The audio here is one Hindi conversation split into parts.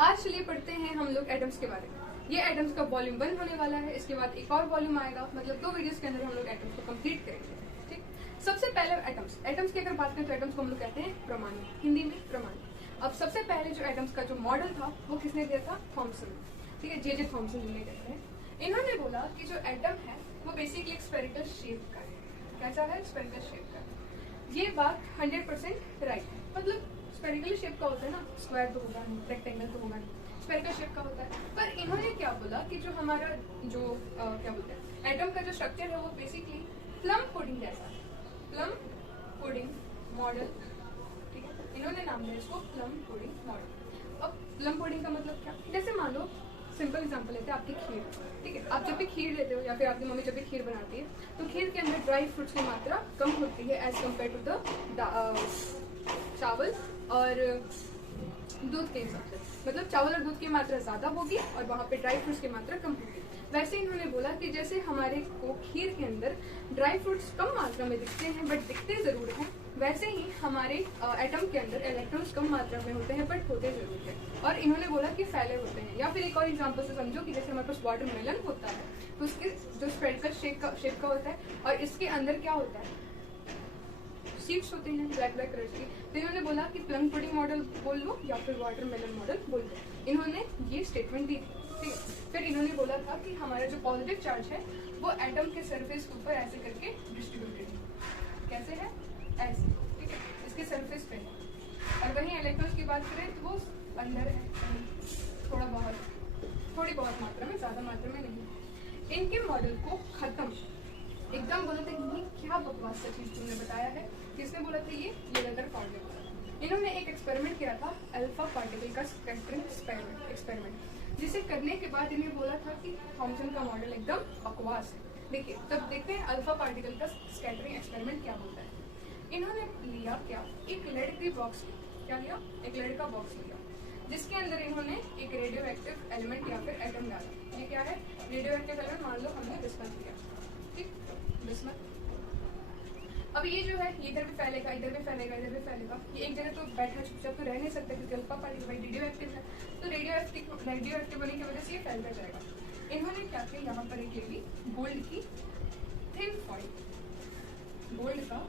आज चलिए पढ़ते हैं हम लोग एटम्स के बारे में। ये एटम्स का वॉल्यूम 1 होने वाला है, इसके बाद एक और वॉल्यूम आएगा, मतलब 2 वीडियोस के अंदर हम लोग एटम्स को कंप्लीट करेंगे। ठीक, सबसे पहले एटम्स की अगर बात करें तो एटम्स को हम लोग कहते हैं परमाणु, हिंदी में परमाणु। अब सबसे पहले जो एटम्स का जो मॉडल था वो किसने दिया था? थॉमसन। ठीक है, जे थॉमसन जिन्हें कहते हैं। इन्होंने बोला कि जो एटम है वो बेसिकली एक स्फेरिकल शेप का है। कैसा है? स्फेरिकल शेप का। ये बात 100% राइट है। मतलब स्फेरिकल शेप का होता है ना, स्क्वायर तो होगा नहीं, रेक्टेंगल तो होगा नहीं, स्फेरिकल शेप का होता है। पर इन्होंने क्या बोला कि जो हमारा जो क्या बोलते हैं एटम का जो स्ट्रक्चर है वो बेसिकली प्लम पुडिंग जैसा है। Plum pudding model. ठीक है, इन्होंने नाम दिया इसको प्लम पुडिंग मॉडल। अब प्लम पुडिंग का मतलब क्या? जैसे मान लो सिंपल एग्जांपल लेते हैं आपकी खीर। ठीक है, आप जब भी खीर लेते हो या फिर आपकी मम्मी जब भी खीर बनाती है तो खीर के अंदर ड्राई फ्रूट्स की मात्रा कम होती है एज कम्पेयर टू द चावल और दूध के हिसाब से। मतलब चावल और दूध की मात्रा ज्यादा होगी और वहाँ पे ड्राई फ्रूट्स की मात्रा कम होगी। वैसे इन्होंने बोला कि जैसे हमारे को खीर के अंदर ड्राई फ्रूट्स कम मात्रा में दिखते हैं बट दिखते जरूर हैं, वैसे ही हमारे एटम के अंदर इलेक्ट्रॉन्स कम मात्रा में होते हैं बट होते जरूर हैं। और इन्होंने बोला कि फैले होते हैं। या फिर एक और एग्जांपल से समझो कि जैसे हमारे पास वाटरमेलन होता है तो उसके जो स्फेरिकल शेप का होता है और इसके अंदर क्या होता है? सीड्स होते हैं ब्लैक ब्लैक कलर की। तो इन्होंने बोला कि प्लम पुडिंग मॉडल बोल लो या फिर वाटरमेलन मॉडल बोल लो। इन्होंने ये स्टेटमेंट दी थी। ठीक है, फिर इन्होंने बोला था कि हमारा जो पॉजिटिव चार्ज है वो एटम के सरफेस के ऊपर ऐसे करके डिस्ट्रीब्यूटेड है। कैसे है? ऐसे। ठीक है, इसके सरफेस पे है। और वहीं इलेक्ट्रॉन्स की बात करें तो वो अंदर है, थोड़ी बहुत मात्रा में, ज्यादा मात्रा में नहीं। इनके मॉडल को खत्म एकदम बोला था ये क्या बकवास सा चीज तुमने बताया है। किसने बोला था? ये लेटर फॉर्ड ने बोला। इन्होंने एक एक्सपेरिमेंट किया था, अल्फा पार्टिकल का स्कैटरिंग एक्सपेरिमेंट, जिसे करने के बाद इन्हें बोला था कि थॉमसन का मॉडल एकदम बकवास है। देखिए, तब देखते हैं अल्फा पार्टिकल का स्कैटरिंग एक्सपेरिमेंट क्या बोलता है। इन्होंने लिया क्या? एक लेड की बॉक्स ली। क्या लिया? एक लेड का बॉक्स लिया जिसके अंदर इन्होंने एक रेडियो एक्टिव एलिमेंट या फिर एटम डाला। ये क्या है? Radio active element. मान लो हमने बिस्मत लिया। ठीक, बिस्मत। अब ये जो है ये इधर भी फैलेगा, इधर भी फैलेगा, इधर भी फैलेगा। ये एक जगह तो बैठा चुपचाप तो रह नहीं सकता क्योंकि अल्फा पार्टिकल भाई रेडियो एक्टिव है। तो रेडियो एक्टिव होने की वजह से ये फैलता जाएगा। इन्होंने क्या किया? यहाँ पर एक ले ली गोल्ड की थिन फॉइल, गोल्ड का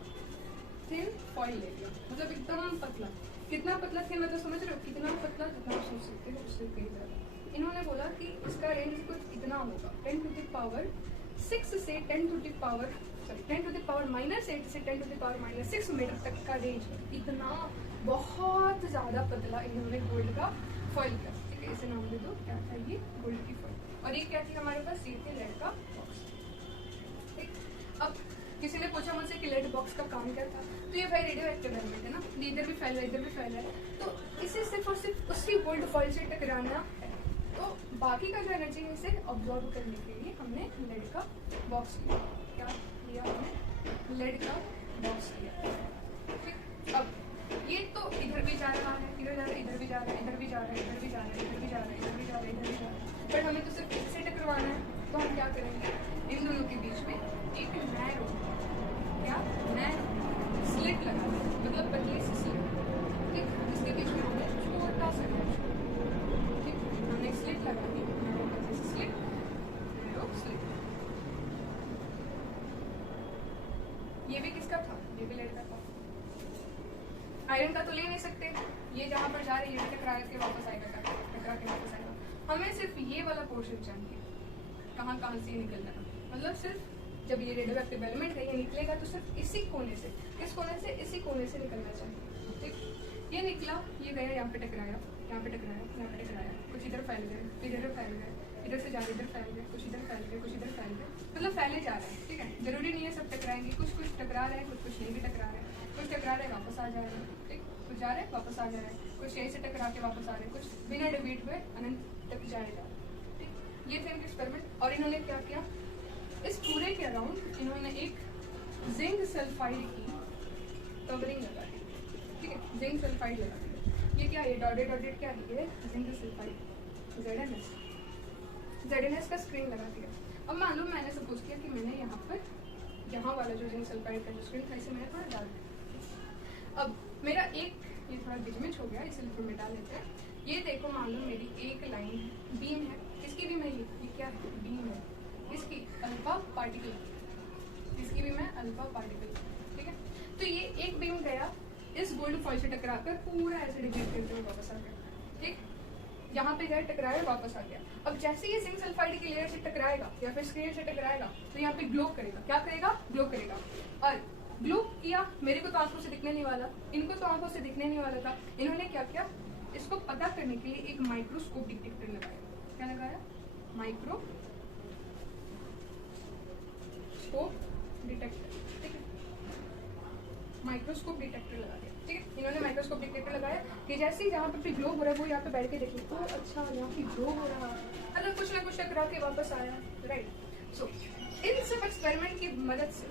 थिन फॉइल ले लिया। मतलब एकदम पतला। कितना पतला थिन मतलब समझ रहे हो? कितना पतला जितना आप सोच सकते हो उससे कहीं ज्यादा। इन्होंने बोला कि इसका रेंज कुछ इतना होगा, 10 to the power 6 से 10 to the power -8 से 10 to the power -6 मीटर तक का रेंज। इतना बहुत ज्यादा पतला इन्होंने गोल्ड का फॉइल किया। ठीक है, इसे नाम दे दो, क्या था ये? गोल्ड की फॉइल। और ये क्या थी हमारे पास? ये थी लेड का बॉक्स। ठीक, अब किसी ने पूछा मुझसे कि लेड बॉक्स का काम क्या था, तो ये भाई रेडियो एक्टिव एलिमेंट है ना, इधर भी फैल रहा है, इधर भी फैल रहा है, तो इसे सिर्फ और सिर्फ उसी गोल्ड फॉइल से टकराना है। तो बाकी का जो एनर्जी है इसे ऑब्जॉर्व करने के लिए हमने लेड का बॉक्स लिया। क्या लिया हमने? लेड का बॉक्स लिया। ठीक, अब ये तो इधर भी जा रहा है, इधर जा रहा है, इधर भी जा रहा है, इधर भी जा रहा है, इधर भी जा रहा है, इधर भी जा रहा है, इधर भी जा रहा है, इधर भी जा रहा है, बट हमें तो सिर्फ इससे टकराना है। तो हम क्या करेंगे? इन दोनों के बीच में एक नैरो, क्या नैरो स्लिट लगा दें, मतलब पतली सी स्लिट। ठीक, इसके बीच में हमने छोटा सा ठीक हमने स्लिट लगा दी, नैरो पतली सी स्लिट, नैरो स्लिट। ये भी किसका था? ये भी लेड का था। आयरन का तो ले नहीं सकते, ये जहाँ पर जा रही है ये टकरा के वापस आएगा, टकरा के वापस आएगा। हमें सिर्फ ये वाला पोर्शन चाहिए, कहाँ से निकल रहा है। मतलब सिर्फ जब ये रेडियो एक्टिव एलिमेंट है ये निकलेगा तो सिर्फ इसी कोने से, किस कोने से? इसी कोने से निकलना चाहिए। ठीक, ये निकला, ये गया यहाँ पे टकराया, यहाँ पे टकराया, यहाँ पे टकराया, कुछ इधर फैल गए, फिर इधर फैल गए, इधर से जा इधर फैल गए, कुछ इधर फैल गए, कुछ इधर फैल गए, मतलब फैले जा रहे हैं। ठीक है, जरूरी नहीं है सब टकराएंगे, कुछ कुछ टकरा रहे हैं, कुछ नहीं भी टकरा रहे हैं, कुछ टकरा रहे वापस आ जा रहे हैं। ठीक, कुछ जा रहे हैं वापस आ जा रहे हैं, कुछ यहीं से टकरा के वापस आ रहे हैं, कुछ बिना डिबेट हुए अनंत तक जाएगा। ठीक, ये थे इनके एक्सपेरिमेंट। और इन्होंने क्या किया? इस पूरे के अराउंड इन्होंने एक जिंक सल्फाइड की कवरिंग लगा दी। ठीक है, जिंक सल्फाइड लगा दी। ये क्या है? डॉटेड क्या है? ये जिंक सल्फाइड ZnS का स्क्रीन लगा दिया। अब मान लो मैंने सपोज किया कि मैंने यहाँ वाला जो जिंक सल्फाइड का जो स्क्रीन था इसे मैंने थोड़ा डाल दिया। अब मेरा एक ये थोड़ा डिजमिच हो गया, इसे लिक्विड में डाल लेते हैं। ये देखो मान मान लो मेरी एक लाइन है, बीम है, किसकी बीम है ये क्या है, बीम है, इसकी अल्फा पार्टिकल, इसकी बीम है अल्फा पार्टिकल, ठीक है। तो ये एक बीम गया इस गोल्ड फॉइल से टकराकर पूरा ऐसे डिग्रेड करते हुए वापस आ गया, ठीक, यहाँ पे गया टकराया वापस आ गया। अब जैसे ये जिंक सल्फाइड की लेयर से टकराएगा या फिर स्क्रीन से टकराएगा तो यहाँ पे ग्लो करेगा, क्या करेगा, ग्लो करेगा। और ग्लो किया, मेरे को तो आंखों से दिखने नहीं वाला, इनको तो आंखों से दिखने नहीं वाला था, इन्होंने क्या किया, इसको पता करने के लिए एक माइक्रोस्कोप डिटेक्टर लगाया, क्या लगाया, माइक्रोस्कोप डिटेक्टर, ठीक है, माइक्रोस्कोप डिटेक्टर लगा दिया, ठीक है। इन्होंने माइक्रोस्कोप डिटेक्टर लगाया कि जैसे ही जहाँ पे ग्लो हो रहा है वो यहाँ पे बैठ के देख लो, तो अच्छा यहाँ पे ग्लो हो रहा है, मतलब कुछ ना कुछ टकरा के वापस आया, राइट। सो इन सब एक्सपेरिमेंट की मदद से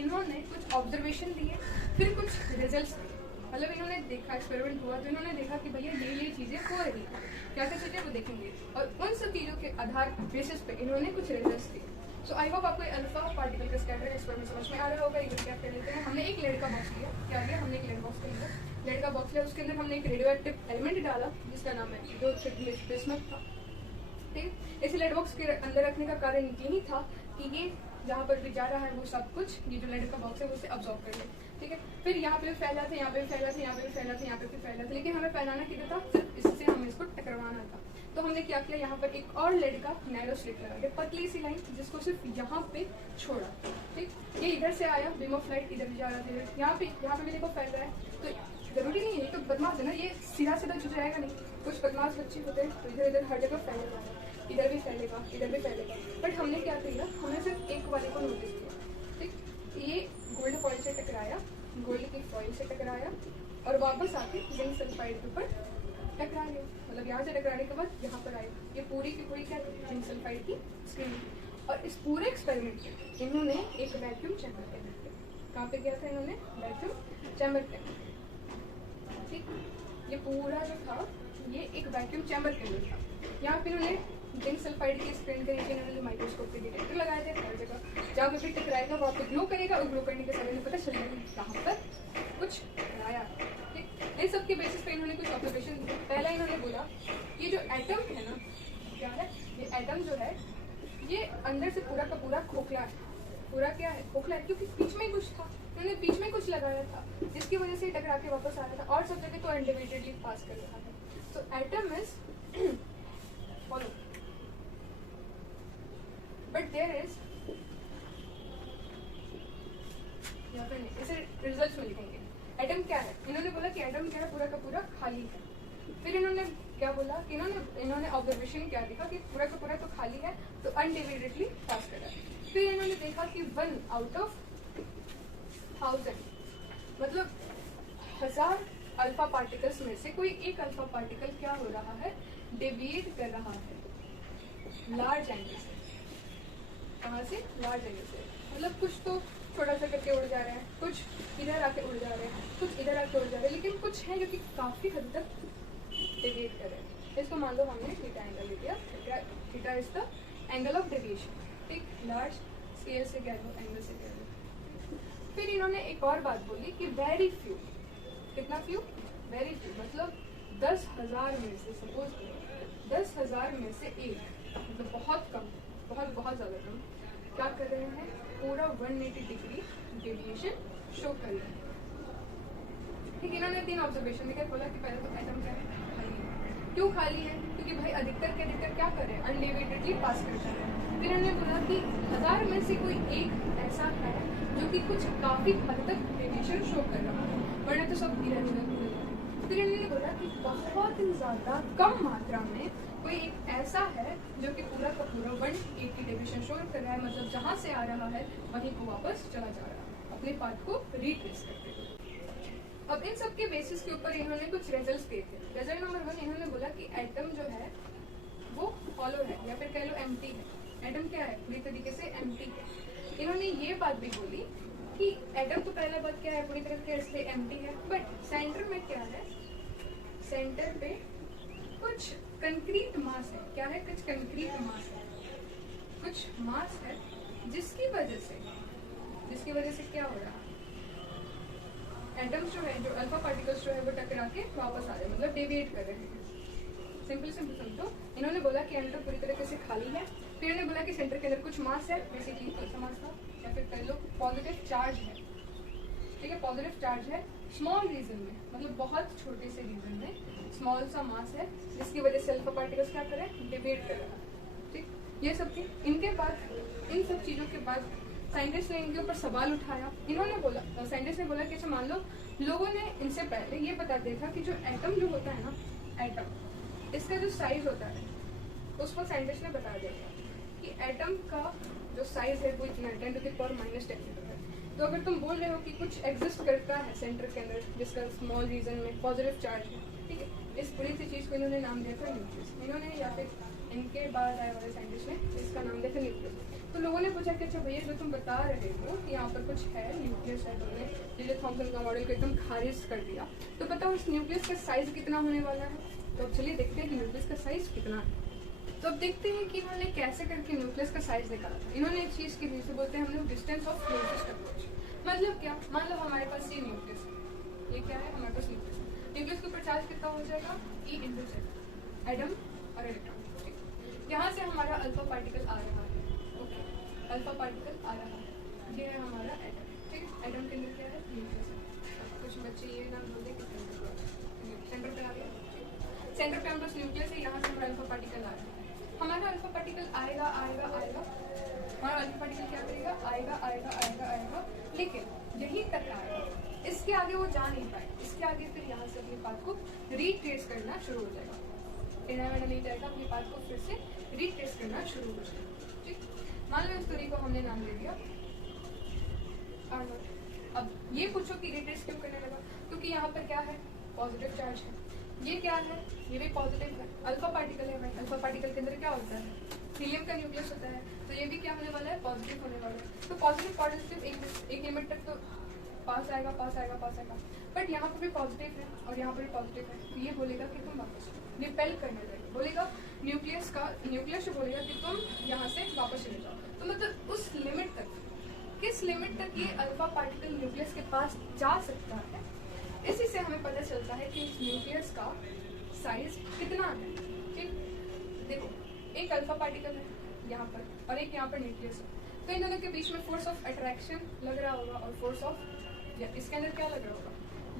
इन्होंने कुछ ऑब्जर्वेशन दिए, फिर कुछ रिजल्ट्स दिए, मतलब इन्होंने देखा, एक्सपेरिमेंट हुआ तो इन्होंने देखा कि भैया ये चीजें हो रही है, क्या क्या चीजें वो देखेंगे, और उन सब चीजों के आधार बेसिस पे इन्होंने कुछ रिजल्ट्स दिए। सो आई होप आपको अल्फा पार्टिकल का स्कैटरिंग एक्सपेरिमेंट समझ में आ रहा होगा। एक क्या कर लेते हैं, हमने एक लेड का बॉक्स लिया, क्या लिया, हमने एक लेड बॉक्स लिया, लेड का बॉक्स लिया, उसके अंदर हमने एक रेडियो एक्टिव एलिमेंट डाला जिसका नाम है जो बिस्मथ था, ठीक। इस लेड बॉक्स के अंदर रखने का कारण यही था कि ये जहाँ पर भी जा रहा है वो सब कुछ ये जो लेड का बॉक्स है वो उसे अब्सॉर्ब कर ले, ठीक है। फिर यहाँ पे फैला था, यहाँ पे फैला था, यहाँ पे फैला था, यहाँ पे फैला था, लेकिन हमें फैलाना किधर था, सिर्फ इससे हमें इसको टकराना था। तो हमने क्या किया, यहाँ पर एक और लेड का नैरो स्लिट लगा दिया, पतली सी लाइन जिसको सिर्फ यहाँ पे छोड़ा, ठीक। ये इधर से आया, बीम ऑफ लाइट इधर भी जा रहा था, यहाँ पे भी देखो फैल रहा है, तो जरूरी नहीं है, ये तो बदमाश है ना, ये सीधा सीधा जो जाएगा नहीं, कुछ बदमाश बच्चे होते हैं तो इधर इधर हर जगह फैलेगा, इधर भी फैलेगा, इधर भी फैलेगा। बट हमने क्या किया, हमने सिर्फ एक वाले को नोटिस किया, ठीक। ये गोल्ड फॉइल से टकराया, गोल्ड की फॉइल से टकराया और वापस आके जिंक सल्फाइड के ऊपर टकरा गया, मतलब यहाँ से टकराने के बाद यहाँ पर आए, ये पूरी की पूरी क्या जिंक सल्फाइड की स्क्रीन। और इस पूरे एक्सपेरिमेंट में इन्होंने एक वैक्यूम चैम्बर के अंदर किया, कहाँ पे किया था इन्होंने, वैक्यूम चैम्बर के अंदर, ठीक। ये पूरा जो था ये एक वैक्यूम चैम्बर के अंदर था, यहाँ पे इन्होंने जिंक सल्फाइड की स्क्रीन के नीचे इन्होंने माइक्रोस्कोप के डिटेक्टर लगाए थे हर जगह, जहाँ पे भी टकराएगा वहाँ पे ग्लो करेगा और ग्लो करने के समय में पता चल जाएगा कहाँ पर कुछ टकराया, ठीक। इन सब के बेसिस पे इन्होंने कुछ ऑब्जर्वेशन दिए। पहला इन्होंने बोला ये जो एटम है ना, क्या है, ये एटम जो है ये अंदर से पूरा का पूरा खोखला है, पूरा क्या है, खोखला है, क्योंकि बीच में कुछ था, इन्होंने बीच में कुछ लगाया था जिसकी वजह से टकरा के वापस आ रहा था और सब जगह तो अनडिवाइडेडली पास कर रहा था। So atom is follow but there is, या फिर नहीं, इसे रिजल्ट्स में लिखेंगे। एटम क्या है, इन्होंने बोला कि एटम क्या है, पूरा का पूरा खाली है। फिर इन्होंने क्या बोला कि इन्होंने ऑब्जर्वेशन क्या देखा कि पूरा का पूरा तो खाली है, तो अनडिवाइडेडली पास कर रहा है। फिर इन्होंने देखा कि 1 आउट ऑफ 1000 मतलब 1000 अल्फा पार्टिकल्स में से कोई एक अल्फा पार्टिकल क्या हो रहा है, डेविएट कर रहा है लार्ज एंगल से। कहाँ से, लार्ज एंगल से, मतलब कुछ तो छोटा सा करके उड़ जा रहे हैं, कुछ इधर आके उड़ जा रहे हैं, कुछ इधर आके उड़ जा रहे हैं, लेकिन कुछ है जो कि काफी हद तक डेविएट कर रहे हैं। इसको मान लो हमने थीटा एंगल ले लिया, theta is the angle of deviation, ठीक। लार्ज स्केल से कह लो, एंगल से कह लो। फिर इन्होंने एक और बात बोली कि वेरी फ्यू, कितना फ्यू, वेरी फ्यू, मतलब 10,000 में से, सपोज 10,000 में से एक, मतलब बहुत कम, बहुत ज़्यादा कम, क्या कर रहे हैं, पूरा 180 डिग्री डेविएशन शो कर रहे हैं, ठीक। इन्होंने 3 ऑब्जर्वेशन में क्या बोला कि पहले तो एटम क्या है, खाली है। क्यों खाली है, क्योंकि भाई अधिकतर के अधिकतर क्या कर रहे हैं, अनडिवाइडेडली पास कर रहे हैं। फिर इन्होंने बोला कि 1000 में से कोई एक ऐसा है जो कि कुछ काफी हद तक डेविएशन शो कर रहा है, वरना तो सब इधर उधर। फिर इन्होंने बोला कि बहुत ज़्यादा कम मात्रा में कोई एक ऐसा है जो कि पूरा का पूरा 180 डेविएशन शो कर रहा है, मतलब जहाँ से आ रहा है वहीं को वापस चला जा रहा है, अपने पाथ को रिट्रेस करते हुए। अब इन सब के बेसिस के ऊपर इन्होंने कुछ रिजल्ट्स दिए थे। रिजल्ट नंबर 1, इन्होंने बोला कि एटम जो है वो हॉलो है, या फिर कह लो एम्प्टी है। एटम क्या है, पूरी तरीके से एम्प्टी है। इन्होंने ये बात भी बोली कि एटम तो पहला बात क्या है, पूरी तरह से एम्प्टी है, बट सेंटर में क्या है, सेंटर पे कुछ कंक्रीट मास है। क्या है, कुछ कंक्रीट मास है, कुछ मास है जिसकी वजह से क्या हो रहा है, एटम्स जो है, जो अल्फा पार्टिकल्स जो है वो टकरा के वापस आ रहे हैं, मतलब डेविएट कर रहे हैं। सिंपल समझो। इन्होंने बोला कि एंडो पूरी तरीके से खाली है, फिर इन्होंने बोला कि सेंटर के अंदर कुछ मास है, बेसिकली ऐसा मास था, या फिर कह लो पॉजिटिव चार्ज है, ठीक है, पॉजिटिव चार्ज है स्मॉल रीजन में, मतलब बहुत छोटे से रीजन में स्मॉल सा मास है, जिसकी वजह से अल्फा पार्टिकल्स क्या करें, डिबेट कर रहा है, ठीक। ये सब थी। इनके बाद इन सब चीज़ों के बाद साइंटिस्ट ने इनके ऊपर सवाल उठाया। इन्होंने बोला, साइंटिस्ट ने बोला कि अच्छा मान लो लोगों ने इनसे पहले ये बता दिया था कि जो एटम जो होता है ना, एटम इसका जो साइज होता है उसको साइंटिस्ट ने बता दिया था कि एटम का जो साइज है वो इतना 10 टू द पावर -10 मीटर है। तो अगर तुम बोल रहे हो कि कुछ एग्जिस्ट करता है सेंटर के अंदर जिसका स्मॉल रीजन में पॉजिटिव चार्ज है, ठीक है, इस पूरी सी चीज़ को इन्होंने नाम दिया था न्यूक्लियस। इन्होंने या फिर इनके बाद आए वाले साइंटिस्ट ने इसका नाम दिया था न्यूक्लियस। तो लोगों ने पूछा कि अच्छा भैया जो तुम बता रहे हो कि यहाँ पर कुछ है न्यूक्लियस है, तुमने लीले थॉम्पसन का मॉडल को एकदम खारिज कर दिया, तो बताओ उस न्यूक्लियस का साइज कितना होने वाला है। तो अब चलिए देखते हैं कि न्यूक्लियस का साइज कितना है। तो अब देखते हैं कि इन्होंने कैसे करके न्यूक्लियस का साइज निकाला था। इन्होंने एक चीज़ की जिसे बोलते हैं हम लोग डिस्टेंस ऑफ क्लोजेस्ट अप्रोच। मतलब क्या, मान लो हमारे पास ये न्यूक्लियस है, ये क्या है हमारे पास न्यूक्लियस है, न्यूक्लियस के ऊपर चार्ज कितना हो जाएगा, E × Z, एटम और इलेक्ट्रॉन। यहाँ से हमारा अल्फा पार्टिकल आ रहा है, ओके, अल्फा पार्टिकल आ रहा है, ये है हमारा एटम, ठीक। एटम के अंदर क्या है, न्यूक्लियस है। कुछ बच्चे ये ना बोलते कि सेंटर पे आ गया, सेंटर पे हमारे पास न्यूक्लियस है, यहाँ से हमारा अल्फा पार्टिकल आ रहा है। हमारा अल्फा पार्टिकल आएगा आएगा आएगा, हमारा अल्फा पार्टिकल क्या करेगा, आएगा आएगा आएगा आएगा, लेकिन यहीं तक आएगा, इसके आगे वो जा नहीं पाए। इसके आगे फिर यहाँ से अपनी बात को रिट्रेस करना शुरू हो जाएगा, टेढ़ा-मेढ़ा नहीं जाएगा, अपनी बात को फिर से रिट्रेस करना शुरू हो जाएगा, ठीक। मान लो इस दूरी को हमने नाम दे दिया R0। अब ये पूछो कि रिट्रेस क्यों करने लगा, क्योंकि यहाँ पर क्या है, पॉजिटिव चार्ज है, ये क्या है, ये भी पॉजिटिव है, अल्फा पार्टिकल है भाई। अल्फा पार्टिकल के अंदर क्या होता है, हीलियम का न्यूक्लियस होता है, तो ये भी क्या होने वाला है, पॉजिटिव होने वाला है। तो पॉजिटिव पॉजिटिव एक लिमिट तक तो पास आएगा पास आएगा पास आएगा, बट यहाँ पर भी पॉजिटिव है और यहाँ पर भी पॉजिटिव है, तो ये बोलेगा कि तुम वापस रिपेल करने लगेगा, बोलेगा न्यूक्लियस बोलेगा कि तुम यहाँ से वापस चले जाओ। तो मतलब उस लिमिट तक, किस लिमिट तक ये अल्फा पार्टिकल न्यूक्लियस के पास जा सकता है, इसी से हमें पता चलता है कि इस न्यूक्लियस का साइज कितना है, ठीक। देखो एक अल्फा पार्टिकल है यहाँ पर और एक यहाँ पर न्यूक्लियस है, तो इन दोनों के बीच में फोर्स ऑफ अट्रैक्शन लग रहा होगा और फोर्स ऑफ, इसके अंदर क्या लग रहा होगा,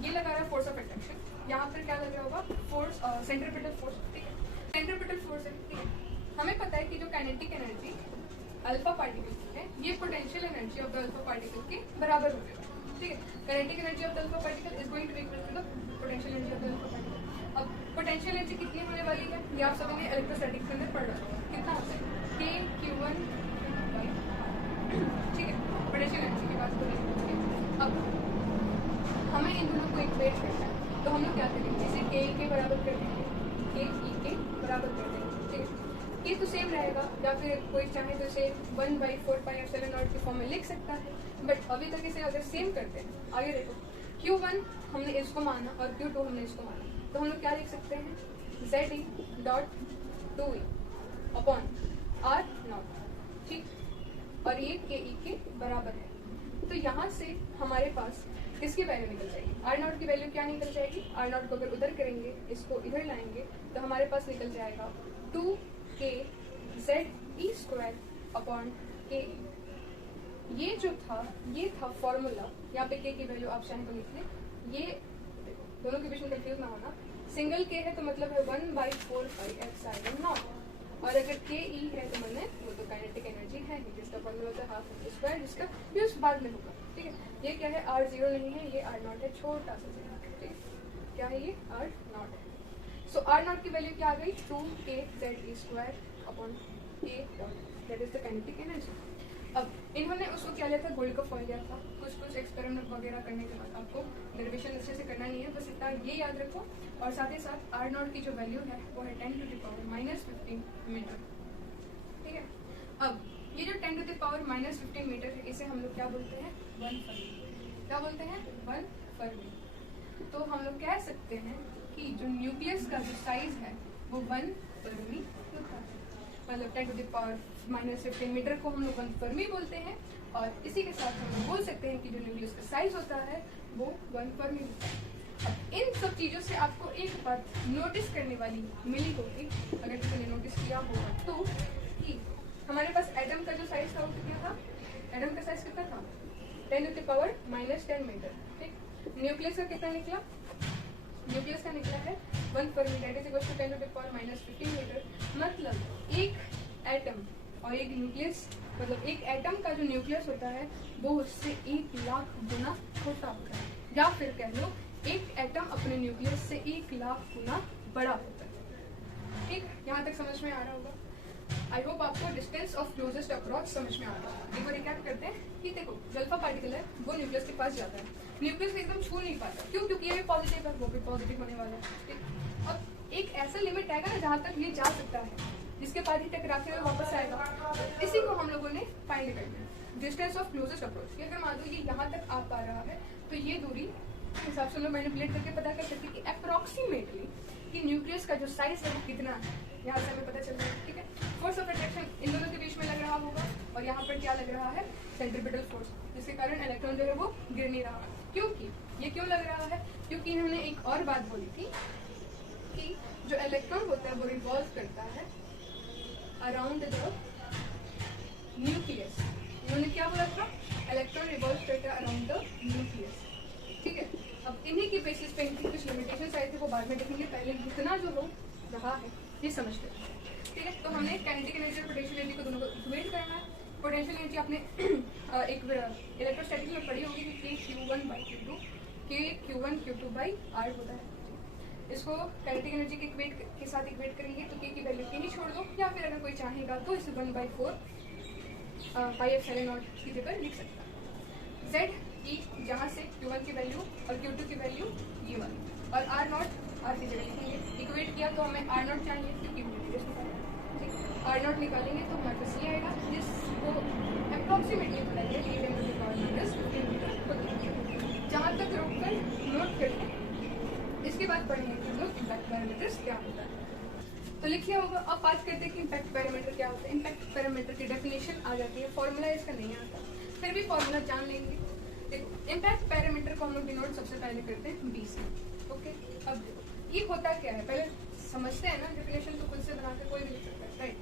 ये लगा रहा है फोर्स ऑफ अट्रैक्शन, यहाँ पर क्या लग रहा होगा, फोर्स सेंट्रीपिटल फोर्स, ठीक है, सेंट्रीपिटल फोर्स है, ठीक है। हमें पता है कि जो काइनेटिक एनर्जी अल्फा पार्टिकल की है, ये potential energy of the alpha particle के बराबर होगा, ठीक है। Kinetic energy of the alpha particle is going to be equal to the potential energy of the alpha particle. अब पोटेंशियल एनर्जी कितनी होने वाली है, ये आप सभी ने इलेक्ट्रोस्टैटिक्स के अंदर पढ़ रखा होगा, कितना होता है, K/Q1, ठीक है, पोटेंशियल एनर्जी की बात करें। अब हमें इन दोनों को इक्वेट करना है, तो हम लोग क्या करेंगे, इसे K के बराबर कर देंगे, K E के बराबर कर देंगे, ठीक है। ये तो सेम रहेगा, या फिर कोई चाहे तो इसे 1/4πε0 की फॉर्म में लिख सकता है, बट अभी तक इसे अगर सेम करते हैं, आगे देखो Q1 हमने इसको माना और Q2 हमने इसको माना, तो हम लोग क्या लिख सकते हैं, ZE.2E अपॉन R0, ठीक, और ये KE के बराबर है। तो यहाँ से हमारे पास किसकी वैल्यू निकल जाएगी, R0 की वैल्यू क्या निकल जाएगी, R0 को अगर उधर करेंगे, इसको इधर लाएंगे, तो हमारे पास निकल जाएगा 2kZe² अपॉन KE। ये जो था, ये था फॉर्मूला, यहाँ पे K की वैल्यू आप चाहें तो लिख लें। ये दोनों के बीच में कंफ्यूज ना होना, सिंगल K है तो मतलब है 1/4πε0, और अगर KE है तो मतलब वो तो काइनेटिक एनर्जी है, जिसका फॉर्मूला होता है ½ जिसका यूज बाद में होगा, ठीक है। ये क्या है, R0 नहीं है, ये R0 है, छोटा सा, ठीक है, क्या है ये, R0 है। सो R0 की वैल्यू क्या आ गई, 2kZe² upon K dot, that is the kinetic energy. अब इन्होंने उसको क्या लिया था, गोल्ड का फॉइल लिया था। कुछ एक्सपेरिमेंट वगैरह करने के बाद आपको डेरिवेशन अच्छे से करना नहीं है, बस इतना ये याद रखो, और साथ ही साथ R0 की जो वैल्यू है वो है 10 टू द पावर -15 मीटर, ठीक है। अब ये जो 10 टू द पावर -15 मीटर है, इसे हम लोग क्या बोलते हैं, 1 फर्मी। क्या बोलते हैं, 1 फर्मी। तो हम लोग कह सकते हैं कि जो न्यूक्लियस का जो साइज है वो 1 फर्मी होता है, मतलब 10 टू द पावर -15 मीटर को हम लोग 1 फर्मी बोलते हैं, और इसी के साथ हम लोग बोल सकते हैं कि जो न्यूक्लियस का साइज होता है वो 1 फर्मी होता है। इन सब चीज़ों से आपको एक बात नोटिस करने वाली मिली होगी, अगर किसी ने नोटिस किया होगा तो, कि हमारे पास एटम का जो साइज था वो कितना था, एटम का साइज कितना था 10⁻⁻10 मीटर, ठीक। न्यूक्लियस का कितना निकला, न्यूक्लियस का निकला है 1 fermi, that is equal to 10⁻⁻15 metre. मतलब एक एटम और एक न्यूक्लियस, मतलब एक एटम का जो न्यूक्लियस होता है वो उससे 1 लाख गुना छोटा होता है, या फिर कह लो एक एटम अपने न्यूक्लियस से 1 लाख गुना बड़ा होता है, ठीक। यहाँ तक समझ में आ रहा होगा। आई होप आपको डिस्टेंस ऑफ क्लोजेस्ट अप्रोच समझ में आ रहा है। एक बार रिकैप करते हैं कि देखो जो अल्फा पार्टिकल है वो न्यूक्लियस के पास जाता है, न्यूक्लियस एकदम छू नहीं पाता, क्यों, क्योंकि ये भी पॉजिटिव है, वो भी पॉजिटिव होने वाला है, ठीक। अब एक ऐसा लिमिट आएगा ना जहाँ तक ये जा सकता है, जिसके बाद ही टकरा के वापस आएगा, इसी को हम लोगों ने फाइंड करना है, डिस्टेंस ऑफ क्लोजेस्ट अप्रोच। अगर मान लो ये यहाँ तक आ पा रहा है तो ये दूरी हिसाब से हम लोग मैनिपुलेट करके पता कर सकते हैं कि अप्रोक्सीमेटली कि न्यूक्लियस का जो साइज है वो कितना है, यहाँ से हमें पता चल रहा है, ठीक है। फोर्स ऑफ अट्रैक्शन इन दोनों के बीच में लग रहा होगा, और यहाँ पर क्या लग रहा है, सेंट्रीपिटल फोर्स, जिसके कारण इलेक्ट्रॉन जो है वो गिर नहीं रहा। क्योंकि ये क्यों लग रहा है, क्योंकि इन्होंने एक और बात बोली थी कि जो इलेक्ट्रॉन होता है वो रिवॉल्व करता है अराउंड द न्यूक्लियस। इन्होंने क्या बोला था, इलेक्ट्रॉन रिवॉल्व करता है अराउंड द न्यूक्लियस, ठीक है। अब इन्हीं की बेसिस पे इनकी कुछ लिमिटेशंस आए थे, वो बाद में देखेंगे, पहले जितना जो हो रहा है ये समझते हैं, ठीक है। तो हमने काइनेटिक एनर्जी और पोटेंशियल एनर्जी को दोनों को इक्वेट करना है। पोटेंशियल एनर्जी आपने एक इलेक्ट्रोस्टैटिक्स में पढ़ी होगी कि Q1/Q2, Q1 Q2/R होता है। इसको काइनेटिक एनर्जी के इक्वेट के साथ इक्वेट करेंगे तो K की वैल्यू K ही छोड़ दो, या फिर अगर कोई चाहेगा तो इसे 1/4 πε0 की जगह लिख सकता है। Z E जहाँ से Q1 की वैल्यू और Q2 की वैल्यू ये वाली, और R0 R की जगह लिखेंगे। इक्वेट किया तो हमें R0 चाहिए क्योंकि ठीक, R0 निकालेंगे तो हमारे पास ये आएगा, जिसको अप्रॉक्सीमेटली बताइए 10⁻⁻⁻। जहाँ तक रोक कर नोट करते हैं, इसके बाद पढ़ेंगे कि लोग इम्पैक्ट पैरामीटर्स क्या होता है। तो लिखिए होगा। अब बात करते हैं कि इम्पैक्ट पैरामीटर क्या होता है। इम्पैक्ट पैरामीटर की डेफिनेशन आ जाती है, फॉर्मूला इसका नहीं आता, फिर भी फॉर्मूला जान लेंगे। देखो इम्पैक्ट पैरामीटर को हम लोग डिनोट सबसे पहले करते हैं बी से, ओके। अब ये होता क्या है पहले समझते हैं ना, डेफिनेशन तो खुद से बना के कोई भी लिख सकता है, राइट,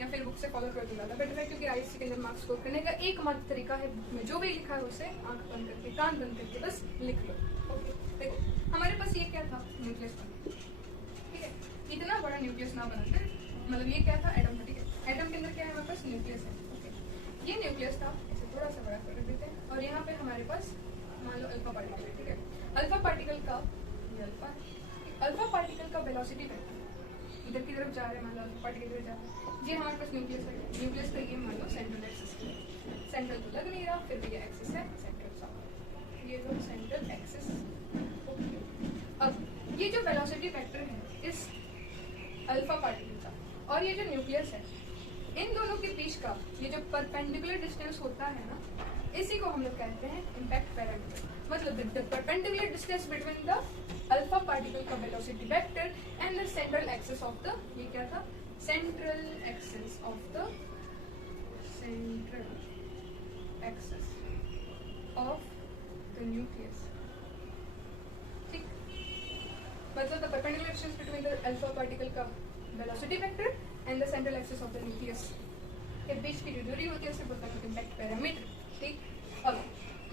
या फिर बुक से फॉलो कर दूंगा बेटर है, क्योंकि आईसी के अंदर मार्क्स स्कोर करने का एकमात्र तरीका है बुक में जो भी लिखा है उसे आंख बंद करके कान बंद करके बस लिख लो, ओके। देखो हमारे पास ये क्या था, न्यूक्लियस बना, ठीक है। इतना बड़ा न्यूक्लियस ना बनाकर, मतलब ये क्या था, एटम था, ठीक है। एटम के अंदर क्या है, हमारे पास न्यूक्लियस है, ओके। ये न्यूक्लियस था, इसे थोड़ा सा बड़ा कर देते हैं, और यहाँ पे हमारे पास मान लो अल्फा पार्टिकल है, ठीक है। अल्फा पार्टिकल का अल्फा पार्टिकल का वेलोसिटी वेक्टर इधर की तरफ जा रहे हैं, मान लो अल्फा पार्टिकल इधर जा रहा है, ये हमारे पास न्यूक्लियस है। न्यूक्लियस का ये मान लो सेंट्रल एक्सिस है, सेंट्रल तो लग नहीं रहा, फिर भी ये एक्सिस है सेंट्रल सा, ये जो सेंट्रल एक्सिस, ओके। अब ये जो वेलोसिटी वेक्टर है इस अल्फा पार्टिकल का और ये जो न्यूक्लियस है, इन दोनों के बीच का ये जो परपेंडिकुलर डिस्टेंस होता है ना, इसी को हम लोग कहते हैं इम्पैक्ट पैरामीटर। मतलब the perpendicular distance between the alpha particle का velocity vector and the central axis of the, ये क्या था, central axis of the, central axis of the nucleus, ठीक। मतलब the perpendicular distance between the alpha particle का velocity vector and the central axis of the nucleus के बीच की जो दूरी होती है उसे बोलते हैं इम्पैक्ट पैरामीटर, ठीक। अब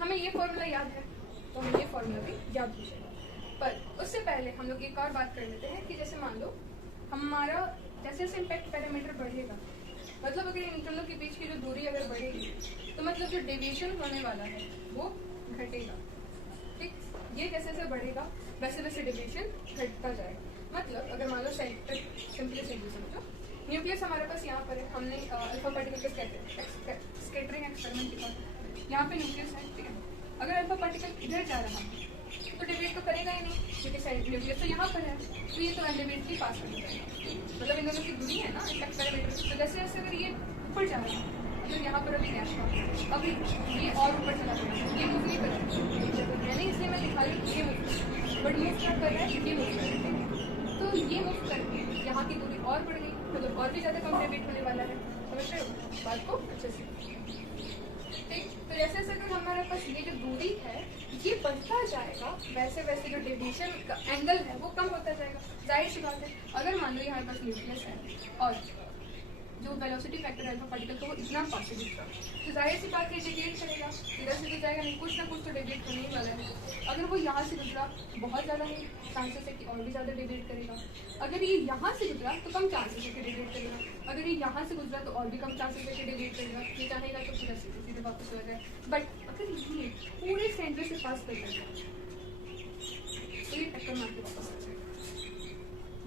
हमें ये फॉर्मूला याद है तो हमें ये फॉर्मूला भी याद पूछेगा, पर उससे पहले हम लोग एक और बात कर लेते हैं कि जैसे मान लो हमारा जैसे जैसे इम्पैक्ट पैरामीटर बढ़ेगा, मतलब अगर इन दोनों के बीच की जो दूरी अगर बढ़ेगी तो मतलब जो डेविएशन होने वाला है वो घटेगा, ठीक। ये जैसे जैसे बढ़ेगा वैसे वैसे डेविएशन घटता जाएगा। मतलब अगर मान लो सेंटर, सिंपली समझो, न्यूक्लियस हमारे पास यहाँ पर है, हमने अल्फा पार्टिकल का स्कैटरिंग एक्सपेरिमेंट किया, यहाँ पे न्यूक्लियस है, ठीक है। अगर अल्फा पार्टिकल इधर जा रहा है तो डिवेट तो करेगा ही नहीं, क्योंकि न्यूक्लियस तो यहाँ पर है, तो ये तो अनडिवेटली पास कर जाएगा। मतलब इन दोनों की दूरी है ना इम्पैक्ट पैरामीटर, तो जैसे जैसे अगर ये ऊपर जा रहा है तो यहाँ पर अभी गैस था, अभी ये और ऊपर चला गया, ये मूव नहीं कर रहा मैंने, इसलिए मैं लिखा रही ये मूव, बट मूव क्या कर रहा है, ये मूव कर रहा है, तो ये मूव करके यहाँ की दूरी और बढ़ गई, मतलब और भी ज़्यादा कंप्लीट होने वाला है। समझ रहे हो बात को अच्छे से। ठीक, तो जैसे जैसे अगर हमारे पास ये जो दूरी है ये बढ़ता जाएगा, वैसे वैसे जो डेविएशन का एंगल है वो कम होता जाएगा। जाहिर सी बात है, अगर मान लो ये हमारे पास न्यूक्लियस है और जो वेलोसिटी फैक्टर है पार्टिकल का वो इतना पास से दिखता है, तो जाहिर सी बात है डेविएट करेगा, इधर से तो जाएगा नहीं, कुछ ना कुछ तो डेविएट होने ही वाला है। अगर वो यहाँ से गुजरा बहुत ज़्यादा है चांसेस है कि और भी ज़्यादा डेविएट करेगा, अगर ये यहाँ से गुजरा तो कम चांसेस है कि डेविएट करेगा, अगर ये यहाँ से गुजरा तो और भी कम चांसेस है कि डेविएट करेगा, ये चाहेगा तो पूरा सीधे सीधे वापस हो जाए। बट अगर ये पूरे सेंटर से पास कर जाएगा तो ये टक्कर मार के वापस आ जाएगा।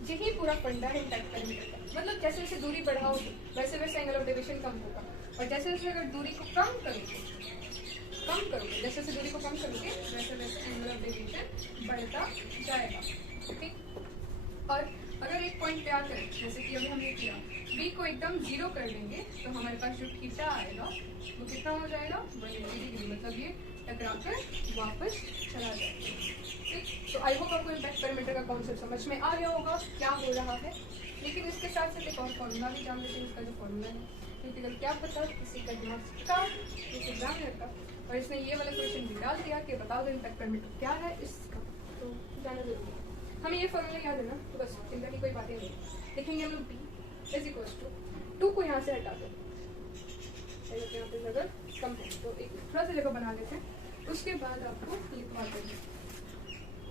यही पूरा फंडा है इम्पैक्ट पैरामीटर का। मतलब जैसे जैसे दूरी बढ़ाओगे वैसे वैसे एंगल ऑफ डेविएशन कम होगा, और जैसे जैसे अगर दूरी को कम करोगे जैसे जैसे दूरी को कम करोगे वैसे वैसे एंगल ऑफ डेविएशन बढ़ता जाएगा। ठीक, और अगर एक पॉइंट पे आकर जैसे कि अभी हमने किया b को एकदम 0 कर देंगे तो हमारे पास जो थीटा आएगा वो कितना हो जाएगा 180 डिग्री, मतलब ये टकरा कर वापस चला जाएगा। ठीक, तो आई होप आपको इम्पैक्ट पैरामीटर का कॉन्सेप्ट समझ में आ गया होगा क्या हो रहा है। लेकिन इसके साथ साथ एक और फॉर्मूला भी जान लेते हैं। इसका जो फॉर्मूला है क्योंकि अगर क्या पता किसी का दिमाग का किसी एग्जामिनर का, और इसने ये वाला क्वेश्चन भी डाल दिया कि बताओ इम्पैक्ट पैरामीटर क्या है इसका, तो जाना जरूरी है। हमें ये फॉर्मूला याद है ना, तो बस चिंता की कोई बात नहीं। लिखेंगे हम लोग b इज इक्वल टू 2 को यहाँ से हटा दो, यहाँ पे अगर कम है तो एक थोड़ा सा जगह बना लेते हैं। उसके बाद आपको लिखवा देंगे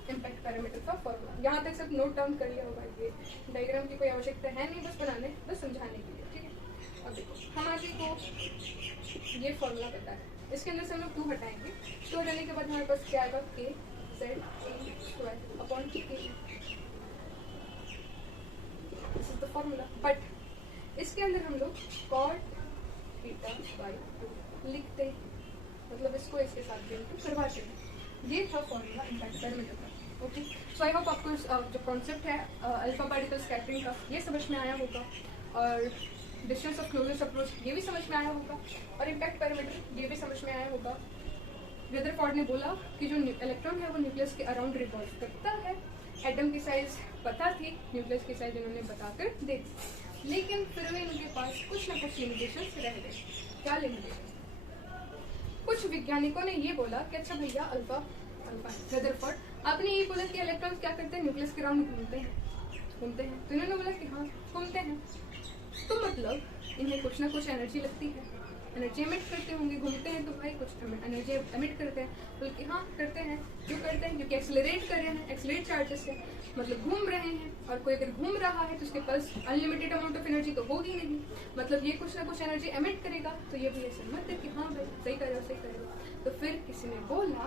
इम्पैक्ट पैरामीटर का फॉर्मूला। यहाँ तक सब नोट डाउन कर लिया होगा, ये डायग्राम की कोई आवश्यकता है नहीं, बस बनाने बस समझाने के लिए। ठीक है, अब देखो हमारे को ये फॉर्मूला पता है, इसके अंदर से हम लोग 2 हटाएंगे, 2 हटाने के बाद हमारे पास क्या आएगा k z upon k, this is the formula. But इसके अंदर हम लोग cot थीटा बाई 2 लिखते हैं, मतलब इसको इसके साथ इनटू करवाते हैं। ये था फॉर्मूला इम्पैक्ट पैरामीटर का। ओके, सो आई होप आपको जो कॉन्सेप्ट है अल्फा पार्टिकल स्कैटरिंग का ये समझ में आया होगा, और डिस्टेंस ऑफ क्लोजेस्ट अप्रोच ये भी समझ में आया होगा, और इम्पैक्ट पैरामीटर ये भी समझ में आया होगा। रदरफोर्ड ने बोला कि जो इलेक्ट्रॉन है वो न्यूक्लियस के अराउंड रिवॉल्व करता है। एटम की साइज पता थी, न्यूक्लियस की साइज इन्होंने बताकर दे दी, लेकिन फिर भी इनके पास कुछ ना कुछ लिमिटेशंस रह गए। क्या लिमिटेशन? कुछ वैज्ञानिकों ने ये बोला कि अच्छा भैया अल्फा रदरफोर्ड आपने ये बोला कि इलेक्ट्रॉन क्या करते हैं, न्यूक्लियस के अराउंड घूमते हैं। तो इन्होंने बोला कि हाँ घूमते हैं, तो मतलब इन्हें कुछ ना कुछ एनर्जी लगती है, एनर्जी एमिट करते होंगे। घूमते हैं तो भाई कुछ एनर्जी एमिट करते हैं, बल्कि हाँ करते हैं। क्यों करते हैं? क्योंकि एक्सेलरेट कर रहे हैं, एक्सेलरेट चार्जेस से मतलब घूम रहे हैं, और कोई अगर घूम रहा है तो उसके पास अनलिमिटेड अमाउंट ऑफ एनर्जी तो होगी नहीं, मतलब ये कुछ ना कुछ एनर्जी एमिट करेगा। तो ये भी ऐसे मत है कि हाँ भाई सही कर रहे हो सही कर रहे हो। तो फिर किसी ने बोला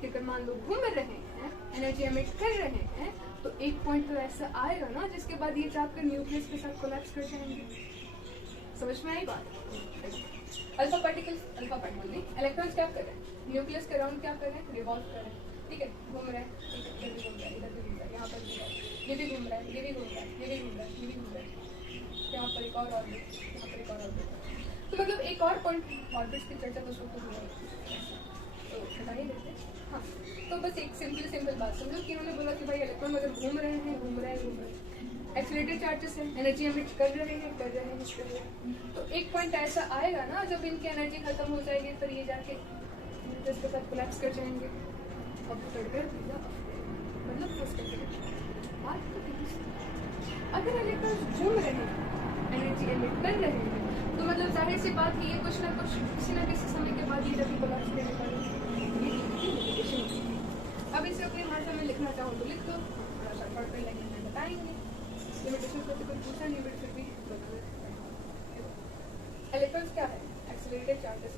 कि अगर मान लो घूम रहे हैं, एनर्जी एमिट कर रहे हैं, तो एक पॉइंट तो ऐसा आएगा ना जिसके बाद ये जाकर न्यूक्लियस के साथ कोलैप्स कर जाएंगे। समझ में आई बात? अल्फा पार्टिकल नहीं, इलेक्ट्रॉन्स क्या कर रहे हैं, न्यूक्लियस के अराउंड क्या कर रहे हैं, रिवॉल्व कर रहे हैं। ठीक है, घूम रहे हैं, इधर भी घूम रहा है, इधर भी घूम रहा है, यहाँ पर भी ये भी घूम रहा है, ये भी घूम रहा है, ये भी घूम रहा है, ये भी घूम रहा है, यहाँ पर एक और ऑर्बिट, यहाँ पर एक और ऑर्बिट। तो मतलब एक और पॉइंट ऑर्बिट्स की चर्चा तो शुरू हुई तो हटा ही देते हैं। हाँ, तो बस एक सिंपल बात समझो कि उन्होंने बोला कि भाई इलेक्ट्रॉन अगर घूम रहे हैं, एक्सीलरेटेड चार्जेस है, एनर्जी एमिट कर रहे हैं। तो एक पॉइंट ऐसा आएगा ना जब इनकी एनर्जी खत्म हो जाएगी, फिर ये जाके इसके साथ कोलैप्स कर जाएंगे। अब मतलब अगर इलेक्ट्रॉन घूम रहे हैं, एनर्जी एमिट कर रहे हैं, तो मतलब जाहिर सी बात है ये कुछ ना कुछ किसी ना किसी समय के बाद ये जब कोलैप्स करने वाले। अब इसे अपनी भाषा में लिखना चाहो तो लिख दो, थोड़ा सा शॉर्ट में लैंग्वेज में बताएंगे। लिमिटेशन को तो कोई पूछा नहीं, बट फिर भी इलेक्ट्रॉन्स क्या है, एक्सीलरेटेड चार्जेस।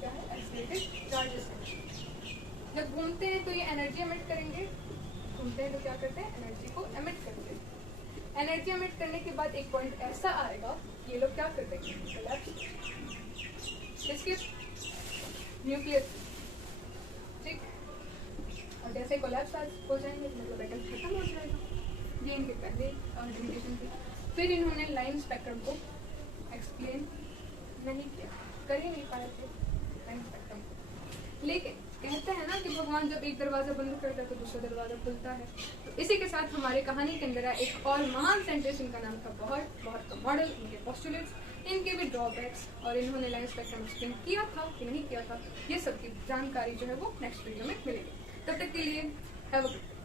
क्या है? Accelerated charges. जब घूमते हैं तो ये एनर्जी एमिट करेंगे, घूमते हैं तो क्या करते हैं, एनर्जी को एमिट करेंगे। एनर्जी एमिट करने के बाद एक पॉइंट ऐसा आएगा, ये लोग क्या कर देंगे, कोलैप्स, इसके न्यूक्लियस। ठीक, और जैसे कोलैप्स हो जाएंगे मतलब एटम खत्म हो जाएगा। ये इनके पहले लिमिटेशन थी। फिर इन्होंने लाइन स्पेक्ट्रम को एक्सप्लेन नहीं किया, कर ही नहीं पाए थे लाइन स्पेक्ट्रम को। लेकिन कहते हैं ना कि भगवान जब एक दरवाजा बंद करता है तो दूसरा दरवाजा खुलता है। तो इसी के साथ हमारे कहानी के अंदर एक और महान साइंटिस्ट, इनका नाम था बहुत का मॉडल, इनके पोस्टुलेट्स। इनके भी ड्रॉबैक्स और इन्होंने लाइन स्पेक्ट्रम एक्सप्लेन किया था कि नहीं किया था, ये सब की जानकारी जो है वो नेक्स्ट वीडियो में मिलेगी। तब तक के लिए हैव अ गुड डे।